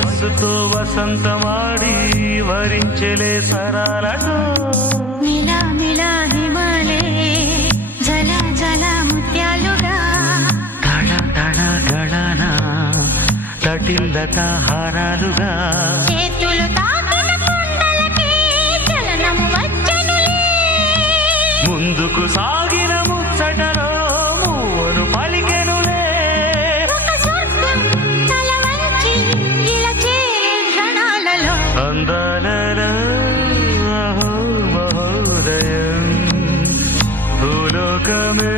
వయస్సుతో వసంతమాడి వరించెలే సరాలటో మిలా మిలా హిమాలే జల జల ముత్యాలుగా తళ తళ గళన తటిల్లత హారాలుగా చేతులు తాకిన కుండలకి చలనం వచ్చనులే ముందుకు సాగిన ముచ్చటలో మూవను పలికెనులే ఒక స్వర్గం తల వంచి ఇలా చేరే క్షణాలలో అందాలలో అహో మహోదయం భూలోకమే